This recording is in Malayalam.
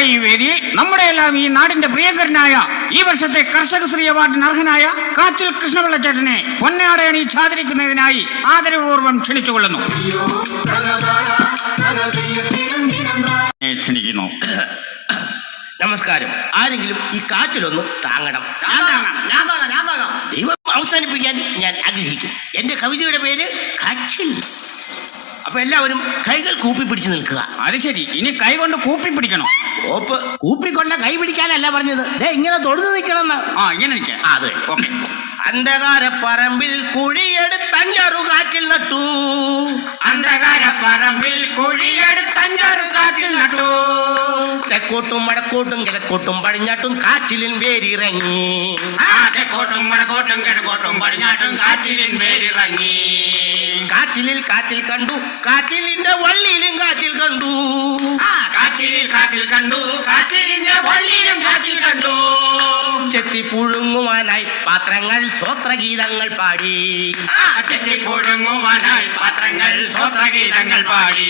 ഈ വേദിയിൽ നമ്മുടെ എല്ലാം ഈ നാടിന്റെ പ്രിയങ്കരനായ ഈ വർഷത്തെ കർഷകശ്രീ അവാർഡിന് അർഹനായ കാച്ചിൽ കൃഷ്ണപിള്ളച്ചേട്ടനെ പൊന്നാടയണി ഛാദരിക്കുന്നതിനായി ആദരപൂർവ്വം ക്ഷണിച്ചുകൊള്ളുന്നു. ക്ഷണിക്കുന്നു. നമസ്കാരം. ആരെങ്കിലും ഈ കാച്ചിലൊന്ന് താങ്ങണം. ദൈവം അവസാനിപ്പിക്കാൻ ഞാൻ ആഗ്രഹിക്കും. എന്റെ കവിതയുടെ പേര് കാച്ചിൽ. അപ്പൊ എല്ലാവരും കൈകൾ കൂപ്പി പിടിച്ചു നിൽക്കുക. അത് ശരി, ഇനി കൈ കൊണ്ട് കൂപ്പി പിടിക്കണം. ഓപ്പ് കൂപ്പിക്കൊണ്ട കൈ പിടിക്കാനല്ല പറഞ്ഞത്, ഇങ്ങനെ തൊടുത്ത് നിൽക്കണം. ഇങ്ങനെ നിൽക്കാം. അതെ, ഓക്കെ. അന്ധകാര പറമ്പിൽ കുഴിയെടുത്തഞ്ചാറു കാച്ചിൽ നട്ടു. അന്ധകാര പറമ്പിൽ കുഴിയെടുത്തഞ്ചാറു കാച്ചിൽ നട്ടു. തെക്കോട്ടും വടക്കോട്ടും കിഴക്കോട്ടും പടിഞ്ഞാട്ടും കാച്ചിലിൻ വേരിറങ്ങി. തെക്കോട്ടും വടക്കോട്ടും കിഴക്കോട്ടും പടിഞ്ഞാട്ടും കാച്ചിലിൻ വേരിറങ്ങി. കാച്ചിലിൽ കാച്ചിൽ കണ്ടു, കാച്ചിലിന്റെ വള്ളിയിലും കാച്ചിൽ കണ്ടു. കാച്ചിലിൽ കാച്ചിൽ കണ്ടു, കാച്ചിലിന്റെ വള്ളിയിലും കാച്ചിൽ കണ്ടു. ചെത്തി പുഴുങ്ങുവാനായി പാത്രങ്ങൾ സ്വത്രഗീതങ്ങൾ പാടി. ചെത്തി പുഴുങ്ങുവാനായി പാത്രങ്ങൾ സ്വത്രഗീതങ്ങൾ പാടി.